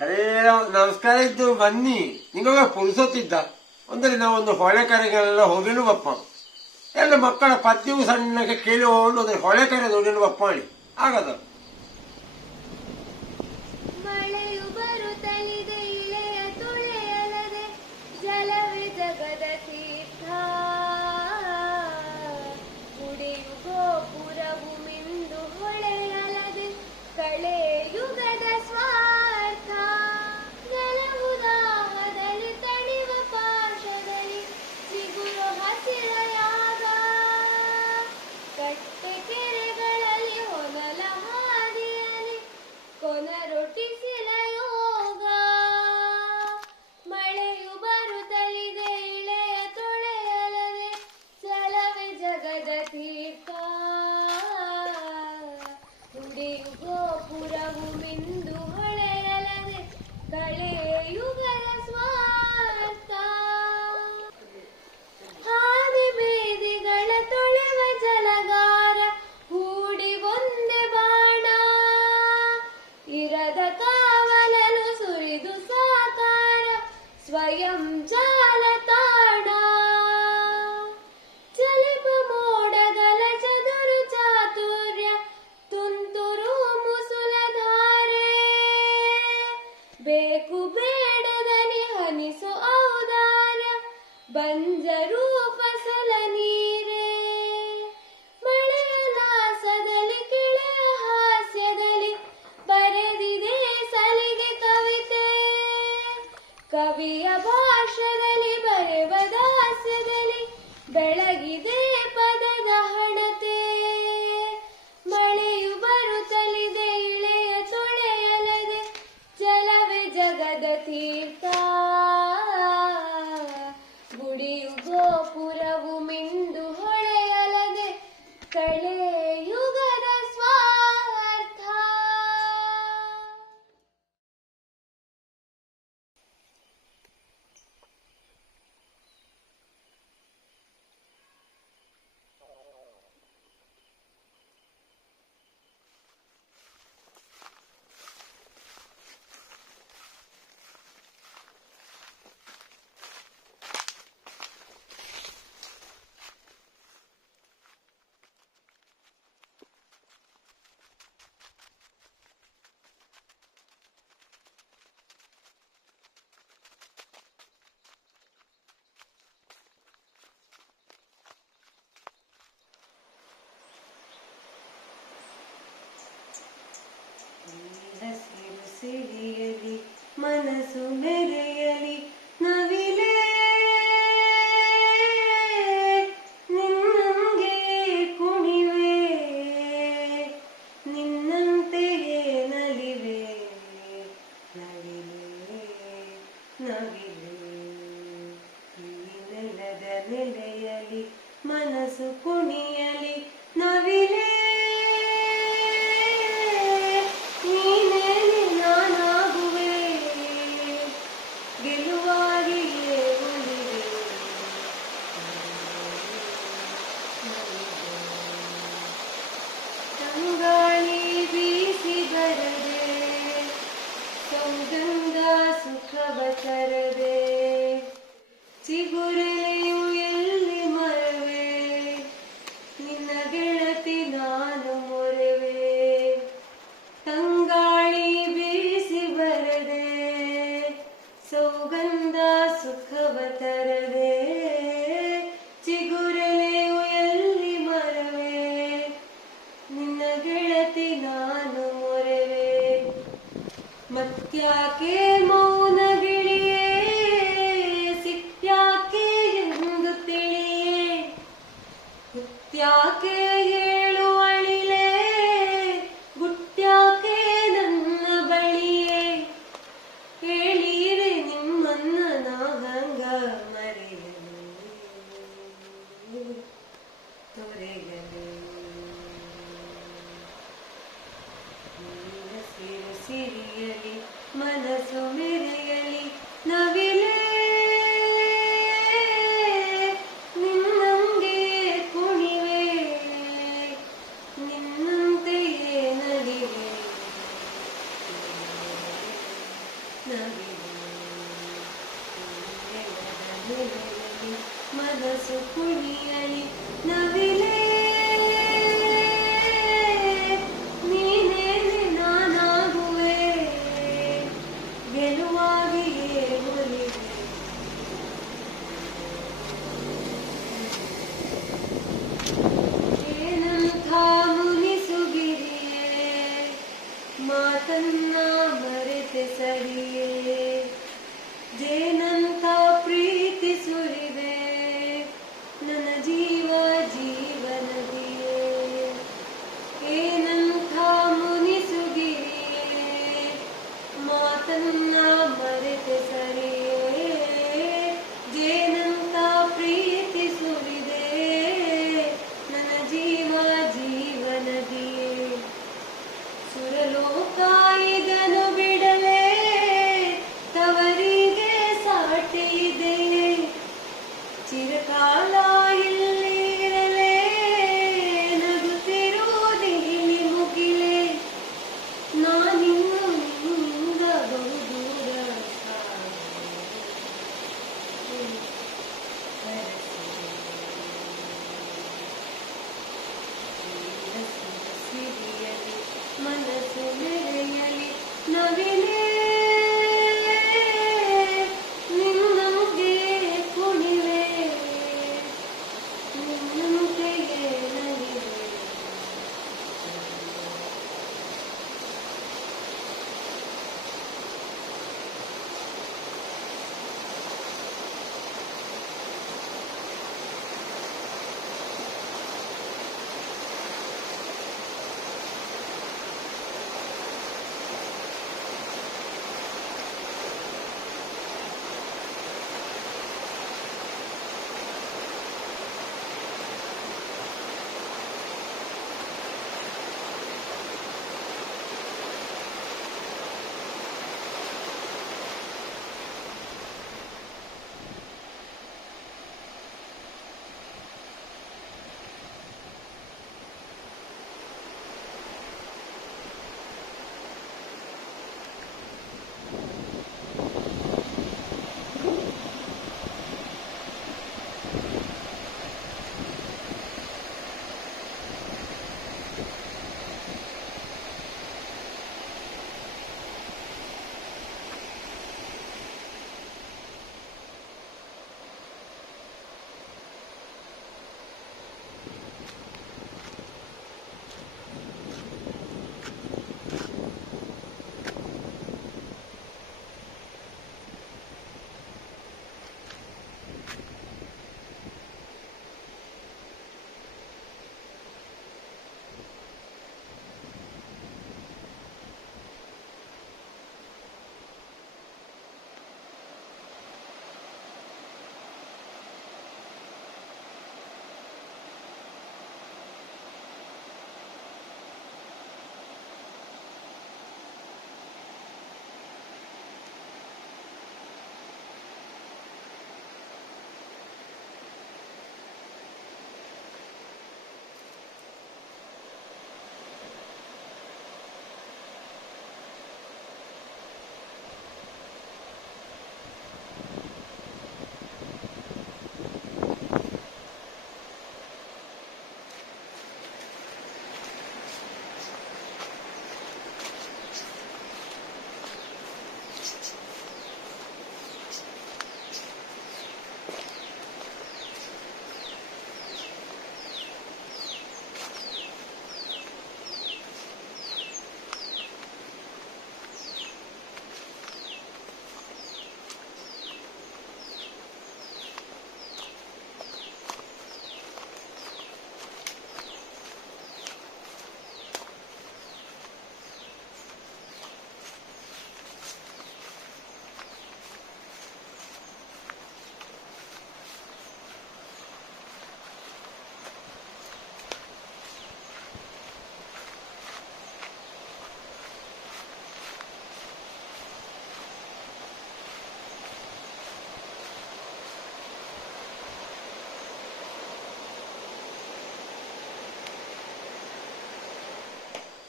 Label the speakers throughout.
Speaker 1: ಹರೇ ನಮಸ್ಕಾರ ಇದ್ದು ಬನ್ನಿ. ನಿಮಗೆ ಪುರುಸೊತ್ತಿದ್ದ. ಅಂದರೆ ನಾವೊಂದು ಹೊಳೆ ಕರೆಗೆಲ್ಲ ಬಪ್ಪ ಎಲ್ಲ ಮಕ್ಕಳ ಪತ್ನಿಯು ಸಣ್ಣಕ್ಕೆ ಕೇಳಿ ಹೋಗಿ ಹೊಳೆ ಕರೆ ಹೋಗಿನು ಮಾಡಿ ಆಗದ?
Speaker 2: Bah ಕರದೆ ಚಿಗುರೆಲೆಯು ಎಲ್ಲಿ ಮರವೆ? ನಿನ್ನ ಗೆಳತಿ ನಾನು ಮೊರೆವೆ? ತಂಗಾಳಿ ಬೀಸಿ ಬರದೆ, ಸೌಗಂಧ ಸುಖವ ತರದೆ, ಚಿಗುರೆಲೆಯು ಎಲ್ಲಿ ಮರವೆ? ನಿನ್ನ ಗೆಳತಿ ನಾನು ಮೊರೆವೆ? ಮತ್ಯಾಕೆ ಮೆರೆಯಲಿ ಮನಸ್ಸು ಮೆರೆಯಲಿ ನವಿಲೆ ನಿನ್ನಂಗೆ ಕುಣಿವೆ ನಿನ್ನಂತೆಯೇ ನಲಿವೆ ನವಿಲೆ ಮನಸ್ಸು ಕುಣಿಯಲಿ ನವಿಲೆ भरे ते सरी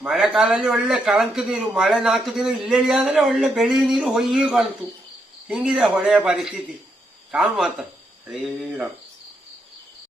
Speaker 1: ಮಳೆಗಾಲದಲ್ಲಿ ಒಳ್ಳೆ ಕಳಂಕ ನೀರು, ಮಳೆ ನಾಲ್ಕು ದಿನ ಇಲ್ಲೆಲ್ಲಿ ಒಳ್ಳೆ ಬೆಳಿ ನೀರು ಹೊಯ್ಯಿ ಕಲಿತು ಹಿಂಗಿದೆ ಹೊಳೆಯ ಪರಿಸ್ಥಿತಿ. ಕಾಮ್ ಮಾತ್ರ. ರಾಮ್